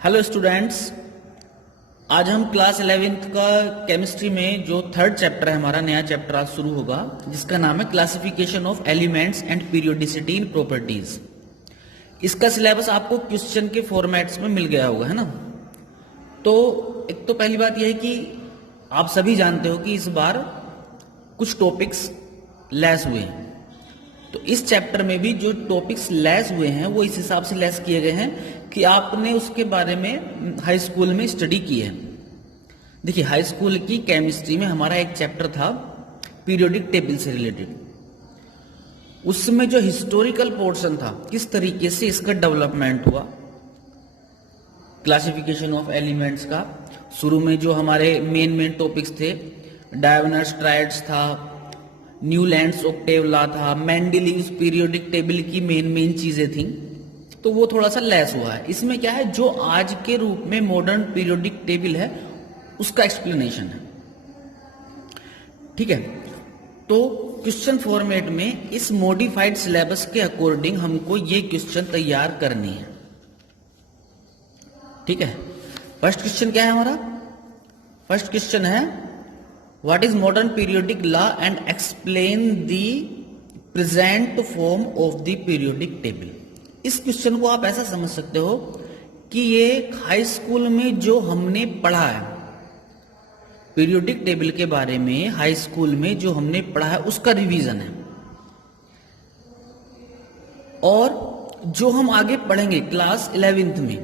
Hello students. आज हम class 11th का केमिस्ट्री में जो थर्ड चैप्टर है, हमारा नया चैप्टर आज शुरू होगा, जिसका नाम है classification of elements and periodicity in properties. इसका सिलेबस आपको क्वेश्चन के फॉर्मेट्स में मिल गया होगा, है ना। तो एक तो पहली बात यह है कि आप सभी जानते हो कि इस बार कुछ टॉपिक्स लेस हुए हैं। तो इस चैप्टर में भी जो टॉपिक्स लेस हुए हैं वो इस हिसाब से लेस किए गए हैं कि आपने उसके बारे में हाई स्कूल में स्टडी की है। देखिए, हाई स्कूल की केमिस्ट्री में हमारा एक चैप्टर था पीरियोडिक टेबल से रिलेटेड। उसमें जो हिस्टोरिकल पोर्शन था, किस तरीके से इसका डेवलपमेंट हुआ, क्लासिफिकेशन ऑफ एलिमेंट्स का, शुरू में जो हमारे मेन टॉपिक्स थे, डायगोनल्स ट्रायड्स था, न्यूलैंड्स ऑक्टेव लॉ था, मेंडलीव्स पीरियोडिक टेबल की मेन चीजें थी। तो वो थोड़ा सा लेस हुआ है। इसमें क्या है, जो आज के रूप में मॉडर्न पीरियोडिक टेबल है उसका एक्सप्लेनेशन है। ठीक है, तो क्वेश्चन फॉर्मेट में इस मॉडिफाइड सिलेबस के अकॉर्डिंग हमको ये क्वेश्चन तैयार करनी है। ठीक है, फर्स्ट क्वेश्चन क्या है हमारा? फर्स्ट क्वेश्चन है what is modern periodic law and explain the present form of the periodic table. इस क्वेश्चन को आप ऐसा समझ सकते हो कि ये हाई स्कूल में जो हमने पढ़ा है पीरियोडिक टेबल के बारे में, हाई स्कूल में जो हमने पढ़ा है उसका रिवीजन है, और जो हम आगे पढ़ेंगे क्लास 11th में,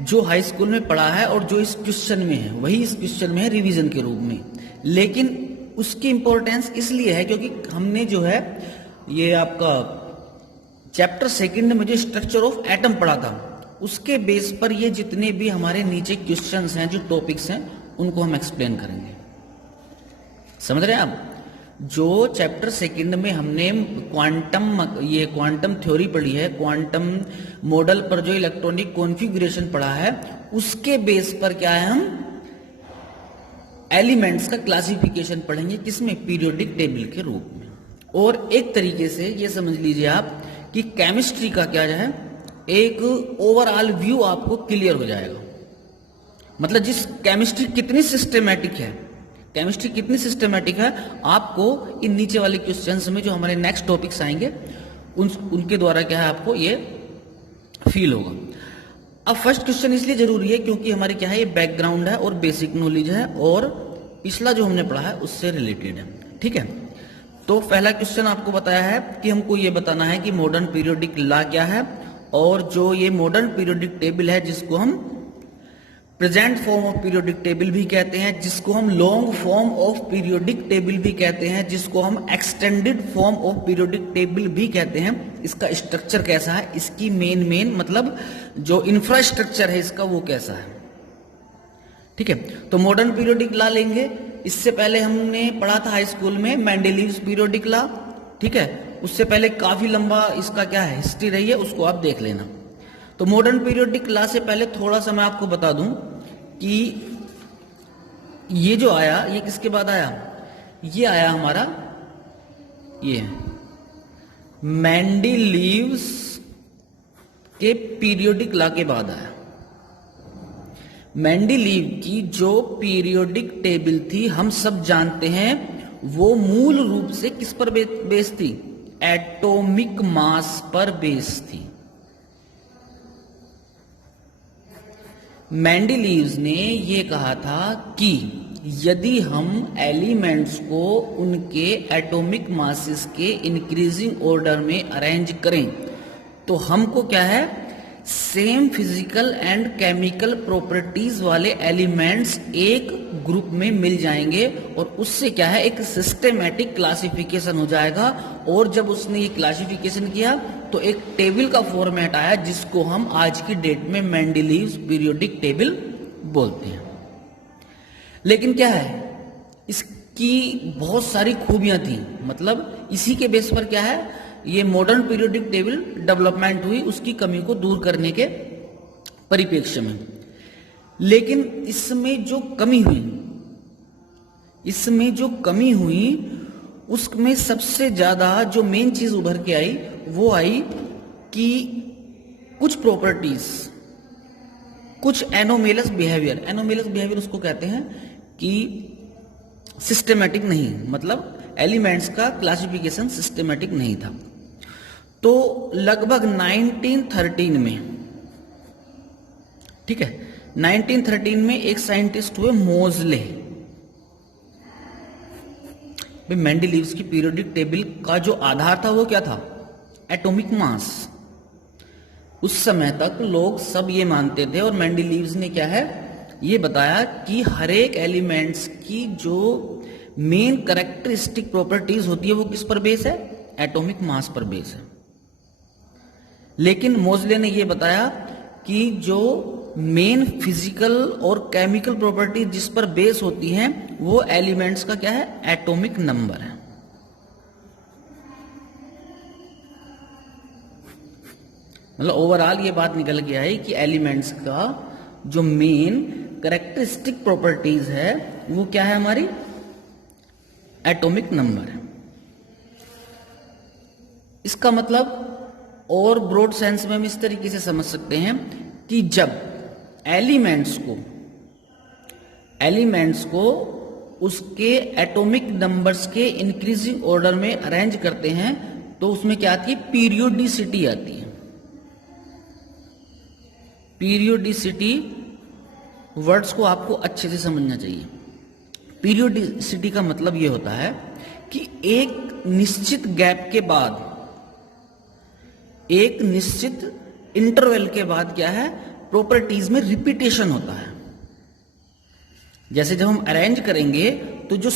जो हाई स्कूल में पढ़ा है और जो इस क्वेश्चन में है वही इस क्वेश्चन में है रिवीजन के रूप में। लेकिन उसकी इंपॉर्टेंस इसलिए है क्योंकि हमने जो है ये आपका चैप्टर सेकंड में जो स्ट्रक्चर ऑफ एटम पढ़ा था उसके बेस पर ये जितने भी हमारे नीचे क्वेश्चंस हैं, जो टॉपिक्स हैं, उनको हम एक्सप्लेन करेंगे। समझ रहे हैं आप? जो चैप्टर सेकंड में हमने क्वांटम थ्योरी पढ़ी है, क्वांटम मॉडल पर जो इलेक्ट्रॉनिक कॉन्फ़िगरेशन पढ़ा है, उसके बेस पर क्या है, हम एलिमेंट्स का क्लासिफिकेशन पढ़ेंगे, किसमें? पीरियोडिक टेबल के रूप में। और एक तरीके से ये समझ लीजिए आप कि केमिस्ट्री का क्या है, एक ओवरऑल व्यू आपको क्लियर हो जाएगा। मतलब जिस केमिस्ट्री कितनी सिस्टमैटिक है, केमिस्ट्री कितनी सिस्टमैटिक है, आपको इन नीचे वाले क्वेश्चंस में जो हमारे नेक्स्ट टॉपिक्स आएंगे उनके द्वारा क्या है, आपको ये फील होगा। अब फर्स्ट क्वेश्चन इसलिए जरूरी है क्योंकि हमारी क्या है, ये बैकग्राउंड है और बेसिक नॉलेज है और पिछला जो हमने पढ़ा है उससे रिलेटेड है। ठीक है, तो पहला क्वेश्चन आपको बताया है कि हमको ये बताना है कि मॉडर्न पीरियोडिक लॉ क्या है, और जो ये मॉडर्न पीरियोडिक टेबल है जिसको हम present form of periodic table भी कहते हैं, जिसको हम long form of periodic table भी कहते हैं, जिसको हम extended form of periodic table भी कहते हैं, इसका स्ट्रक्चर कैसा है, इसकी मेन मतलब जो इंफ्रास्ट्रक्चर है इसका वो कैसा है। ठीक है, तो मॉडर्न पीरियोडिक लॉ लेंगे। इससे पहले हमने पढ़ा था हाई स्कूल में मेंडलीव्स पीरियोडिक लॉ। ठीक है, उससे पहले काफी लंबा इसका क्या है, हिस्ट्री रही है, उसको आप देख लेना। तो मॉडर्न पीरियोडिक लॉ से पहले थोड़ा सा मैं आपको बता दूं कि ये जो आया, ये किसके बाद आया? ये आया हमारा ये मेंडलीव्स के पीरियोडिक लॉ के बाद आया। मेंडलीव की जो पीरियोडिक टेबल थी, हम सब जानते हैं, वो मूल रूप से किस पर बेस थी? एटॉमिक मास पर बेस थी। मेंडलीव्स ने ये कहा था कि यदि हम एलिमेंट्स को उनके एटॉमिक मासेस के इंक्रीजिंग ऑर्डर में अरेंज करें तो हमको क्या है, same physical and chemical properties वाले एलिमेंट्स एक ग्रुप में मिल जाएंगे, और उससे क्या है, एक सिस्टेमैटिक क्लासिफिकेशन हो जाएगा। और जब उसने ये क्लासिफिकेशन किया तो एक टेबल का फॉर्मेट आया जिसको हम आज की डेट में मेंडलीव्स पीरियोडिक टेबल बोलते हैं। लेकिन क्या है, इसकी बहुत सारी खूबियां थी, मतलब इसी के बेस पर क्या है, ये मॉडर्न पीरियोडिक टेबल डेवलपमेंट हुई, उसकी कमी को दूर करने के परिप्रेक्ष्य में। लेकिन इसमें जो कमी हुई उसमें सबसे ज्यादा जो मेन चीज उभर के आई वो आई कि कुछ प्रॉपर्टीज कुछ एनोमेलस बिहेवियर उसको कहते हैं कि सिस्टेमेटिक नहीं, मतलब एलिमेंट्स का क्लासिफिकेशन सिस्टेमेटिक नहीं था। तो लगभग 1913 में, ठीक है, 1913 में एक साइंटिस्ट हुए मोजले। मेंडेलीव्स की पीरियोडिक टेबल का जो आधार था वो क्या था? Atomic mass. उस समय तक लोग सब ये मानते थे, और मेंडेलीव्स ने क्या है ये बताया कि हर एक एलिमेंट्स की जो मेन कैरेक्टरिस्टिक प्रॉपर्टीज होती है वो किस पर बेस है? एटॉमिक मास पर बेस है। लेकिन मोजले ने ये बताया कि जो मेन फिजिकल और केमिकल प्रॉपर्टी जिस पर बेस होती हैं वो एलिमेंट्स का क्या है? एटॉमिक नंबर है। मतलब ओवरऑल ये बात निकल के आई कि एलिमेंट्स का जो मेन कैरेक्टरिस्टिक प्रॉपर्टीज है वो क्या है? हमारी एटॉमिक नंबर है। इसका मतलब और ब्रॉड सेंस में हम इस तरीके से समझ सकते हैं कि जब एलिमेंट्स को उसके एटॉमिक नंबर्स के इंक्रीजिंग ऑर्डर में अरेंज करते हैं तो उसमें क्या आती है? पीरियोडिसिटी आती है। पीरियोडिसिटी वर्ड्स को आपको अच्छे से समझना चाहिए। पीरियोडिसिटी का मतलब यह होता है कि एक निश्चित गैप के बाद, एक निश्चित इंटरवल के बाद क्या है? प्रॉपर्टीज में रिपीटेशन होता है। जैसे जब हम अरेंज करेंगे तो जो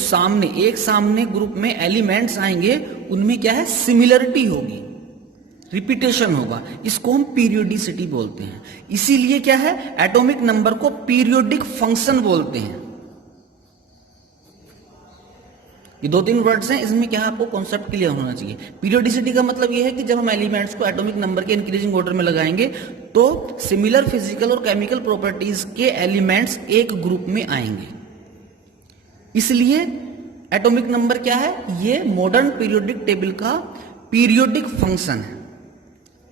एक सामने ग्रुप में एलिमेंट्स आएंगे उनमें क्या है? सिमिलरिटी होगी, रिपीटेशन होगा। इसको हम पीरियोडिसिटी बोलते हैं। इसीलिए क्या है? एटॉमिक नंबर को पीरियोडिक फंक्शन बोलते हैं। ये 2-3 वर्ड्स हैं, इसमें क्या है आपको कॉन्सेप्ट क्लियर होना चाहिए। पीरियोडिसिटी का मतलब ये है कि जब हम एलिमेंट्स को एटॉमिक नंबर के इंक्रीजिंग ऑर्डर में लगाएंगे तो सिमिलर फिजिकल और केमिकल प्रॉपर्टीज के एलिमेंट्स एक ग्रुप में आएंगे। इसलिए एटॉमिक नंबर क्या है? ये मॉडर्न पीरियोडिक टेबल का पीरियोडिक फंक्शन है।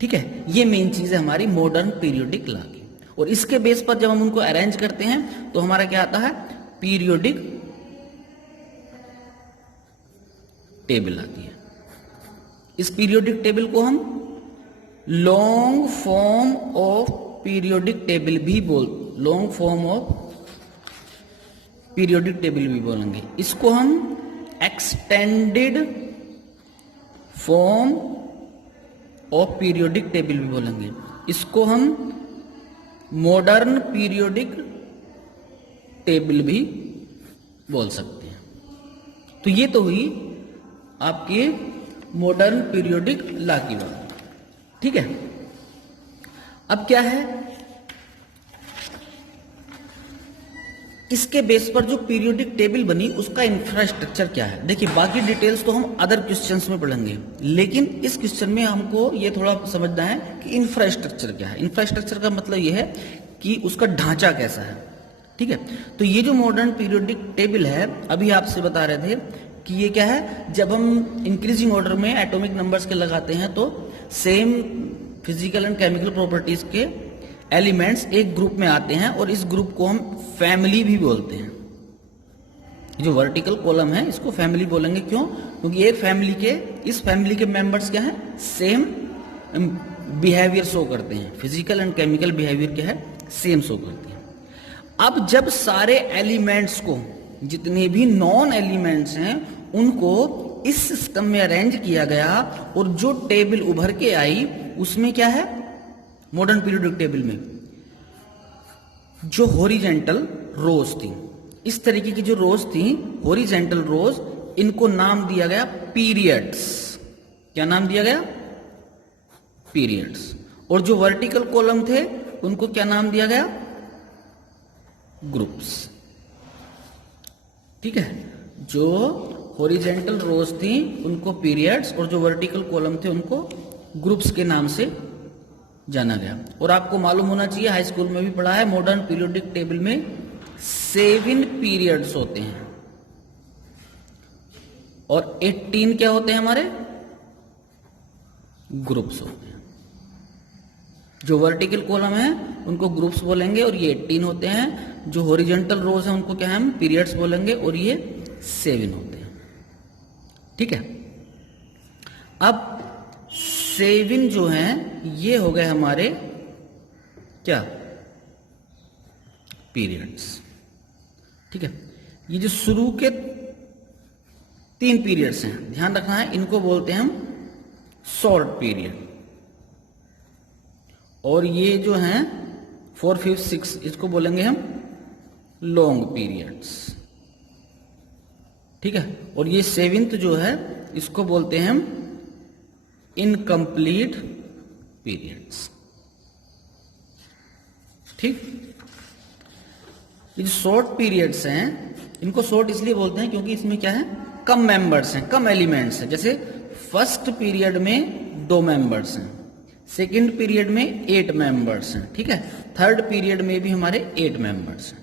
ठीक है, ये मेन चीज है हमारी मॉडर्न पीरियोडिक लॉ की। और इसके बेस पर जब हम उनको अरेंज करते हैं तो हमारा क्या आता है? पीरियोडिक टेबल आती है। इस पीरियोडिक टेबल को हम long form of periodic table भी बोलेंगे। इसको हम extended form of periodic table भी बोलेंगे। इसको हम मॉडर्न पीरियोडिक टेबल भी बोल सकते हैं। तो ये तो हुई आपके मॉडर्न पीरियोडिक लॉ की बात। ठीक है, अब क्या है? इसके बेस पर जो पीरियोडिक टेबल बनी उसका इंफ्रास्ट्रक्चर क्या है? देखिए, बाकी डिटेल्स तो हम अदर क्वेश्चंस में पढ़ेंगे, लेकिन इस क्वेश्चन में हमको ये थोड़ा समझना है कि इंफ्रास्ट्रक्चर क्या है। इंफ्रास्ट्रक्चर का मतलब ये है कि उसका ढांचा कैसा है। ठीक है, तो ये जो मॉडर्न पीरियोडिक टेबल है, अभी आपसे बता रहे थे कि ये क्या है? जब हम इंक्रीजिंग ऑर्डर में एटॉमिक नंबर्स के लगाते हैं तो same physical and chemical properties के एलिमेंट्स एक ग्रुप में आते हैं, और इस ग्रुप को हम फैमिली भी बोलते हैं। जो वर्टिकल कॉलम है इसको फैमिली बोलेंगे। क्यों? क्योंकि इस फैमिली के मेंबर्स क्या है? सेम बिहेवियर शो करते हैं। फिजिकल एंड केमिकल बिहेवियर क्या है? सेम शो करते हैं। अब जब सारे एलिमेंट्स को, जितने भी नॉन एलिमेंट्स हैं, उनको इस सिस्टम में अरेंज किया गया और जो टेबल उभर के आई उसमें क्या है? मॉडर्न पीरियोडिक टेबल में जो हॉरिजॉन्टल रोज थी, इस तरीके की जो रोज थी हॉरिजॉन्टल रोज, इनको नाम दिया गया पीरियड्स। क्या नाम दिया गया? पीरियड्स। और जो वर्टिकल कॉलम थे उनको क्या नाम दिया गया? ग्रुप्स। ठीक है, जो हॉरिजॉन्टल रोज थी उनको पीरियड्स और जो वर्टिकल कॉलम थे उनको ग्रुप्स के नाम से जाना गया। और आपको मालूम होना चाहिए, हाई स्कूल में भी पढ़ा है, मॉडर्न पीरियोडिक टेबल में 7 पीरियड्स होते हैं और 18 क्या होते हैं? हमारे ग्रुप्स होते हैं। जो वर्टिकल कॉलम है उनको ग्रुप्स बोलेंगे और ये 18 होते हैं। जो हॉरिजॉन्टल रोज हैं उनको क्या है हम पीरियड्स बोलेंगे और ये 7 होते हैं। ठीक है, अब 7 जो हैं ये हो गए हमारे क्या पीरियड्स। ठीक है, ये जो शुरू के 3 पीरियड्स हैं ध्यान रखना है, इनको बोलते हैं हम शॉर्ट पीरियड। और ये जो हैं 4, 5, 6 इसको बोलेंगे हम लॉन्ग पीरियड्स। ठीक है, और ये 7th जो है इसको बोलते हैं हम इनकम्प्लीट पीरियड्स। ठीक, ये जो शॉर्ट पीरियड्स हैं इनको शॉर्ट इसलिए बोलते हैं क्योंकि इसमें क्या है कम मेंबर्स हैं, कम एलिमेंट्स हैं। जैसे फर्स्ट पीरियड में 2 मेंबर्स हैं, सेकंड पीरियड में 8 मेंबर्स हैं। ठीक है, थर्ड पीरियड में भी हमारे 8 मेंबर्स हैं।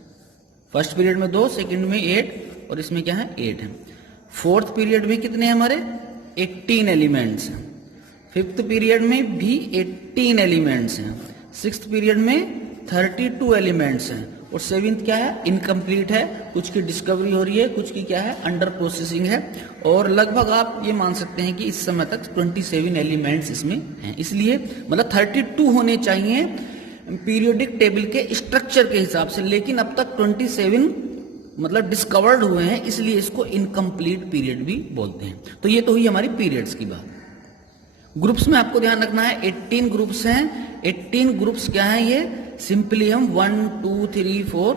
फर्स्ट पीरियड में 2, सेकंड में 8 और इसमें क्या है 8 है। फोर्थ पीरियड में कितने हमारे 18 एलिमेंट्स हैं। फिफ्थ पीरियड में भी 18 एलिमेंट्स हैं। सिक्स्थ पीरियड में 32 एलिमेंट्स हैं। और 7th क्या है इनकम्प्लीट है, कुछ की डिस्कवरी हो रही है, कुछ की क्या है अंडर प्रोसेसिंग है। और लगभग आप ये मान सकते हैं कि इस समय तक 27 एलिमेंट्स इसमें हैं। इसलिए मतलब 32 होने चाहिए पीरियोडिक टेबल के स्ट्रक्चर के हिसाब से, लेकिन अब तक 27 मतलब डिस्कवर्ड हुए हैं, इसलिए इसको इनकम्प्लीट पीरियड भी बोलते हैं। तो ये तो हुई हमारी पीरियड्स की बात। ग्रुप्स में आपको ध्यान रखना है 18 ग्रुप्स हैं। 18 ग्रुप्स क्या हैं, ये सिंपली हम 1, 2, 3, 4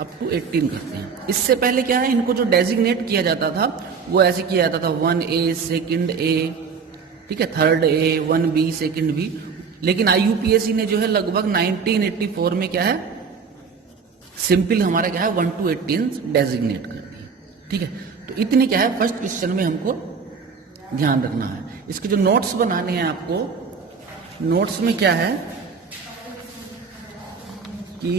अप टू 18 करते हैं। इससे पहले क्या है इनको जो डेजिग्नेट किया जाता था वो ऐसे किया जाता था 1A, सेकंड A, ठीक है, third A, 1B, second B। लेकिन IUPAC ने जो है लगभग 1984 में क्या है सिंपल हमारा क्या है 1 to 18 डेजिग्नेट कर दिया। ठीक है, तो इतने क्या है फर्स्ट क्वेश्चन में हमको ध्यान रखना है। इसके जो नोट्स बनाने हैं आपको, नोट्स में क्या है कि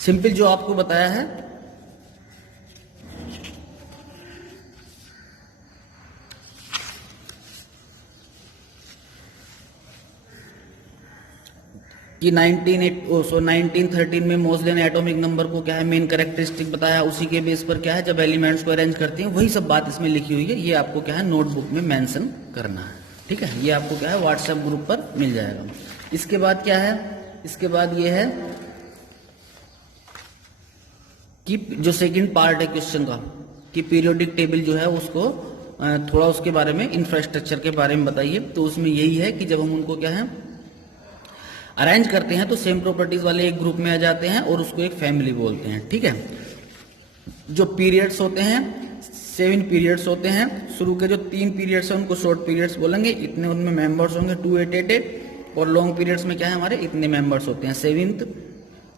सिंपल जो आपको बताया है कि 1913 में मोसले ने एटॉमिक नंबर को क्या है मेन कैरेक्टरिस्टिक बताया, उसी के बेस पर क्या है जब एलिमेंट्स को अरेंज करते हैं वही सब बात इसमें लिखी हुई है। ये आपको क्या है नोटबुक में मेंशन करना है। ठीक है, ये आपको क्या है व्हाट्सएप ग्रुप पर मिल जाएगा। इसके बाद क्या है, इसके बाद ये है कि जो सेकंड पार्ट है क्वेश्चन का कि पीरियोडिक टेबल जो है उसको थोड़ा उसके बारे में इंफ्रास्ट्रक्चर के बारे में बताइए। तो उसमें यही है कि जब हम उनको क्या है अरेंज करते हैं तो सेम प्रॉपर्टीज वाले एक ग्रुप में आ जाते हैं और उसको एक फैमिली बोलते हैं। ठीक है, जो पीरियड्स होते हैं 7 पीरियड्स होते हैं। शुरू के जो 3 पीरियड्स हैं उनको शॉर्ट पीरियड्स बोलेंगे, इतने उनमें मेंबर्स होंगे 2, 8, 8, 8। और लॉन्ग पीरियड्स में क्या है हमारे इतने मेंबर्स होते हैं 7th।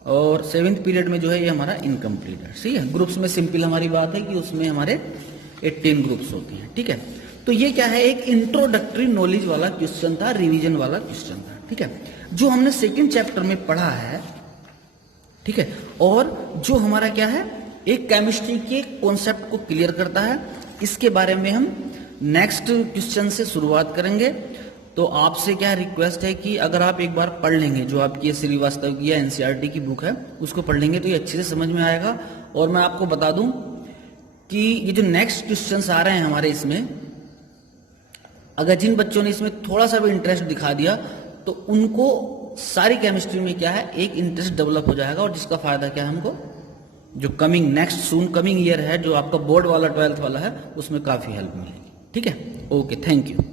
और 7th पीरियड में जो है ये हमारा इनकम्प्लीट है। ठीक है, ग्रुप्स में सिंपल हमारी बात है कि उसमें हमारे 18 ग्रुप्स होते हैं। ठीक है, तो ये क्या है एक इंट्रोडक्टरी नॉलेज वाला क्वेश्चन था, रिवीजन वाला क्वेश्चन था। ठीक है, जो हमने सेकंड चैप्टर में पढ़ा है। ठीक है, और जो हमारा क्या है एक केमिस्ट्री के कॉन्सेप्ट को क्लियर करता है, इसके बारे में हम नेक्स्ट क्वेश्चन से शुरुआत करेंगे। तो आपसे क्या रिक्वेस्ट है कि अगर आप एक बार पढ़ लेंगे जो आपकी श्रीवास्तव की या एनसीईआरटी की बुक है उसको पढ़ लेंगे तो ये अच्छे से समझ में आएगा। और मैं आपको बता दूं कि ये जो नेक्स्ट क्वेश्चंस आ रहे हैं हमारे इसमें, अगर जिन बच्चों ने इसमें थोड़ा सा भी इंटरेस्ट दिखा दिया तो उनको सारी केमिस्ट्री में क्या है एक इंटरेस्ट डेवलप हो जाएगा। और जिसका फायदा क्या है हमको जो कमिंग नेक्स्ट सून कमिंग ईयर है जो आपका बोर्ड वाला 12th वाला है उसमें काफी हेल्प मिलेगी। ठीक है, ओके, थैंक यू।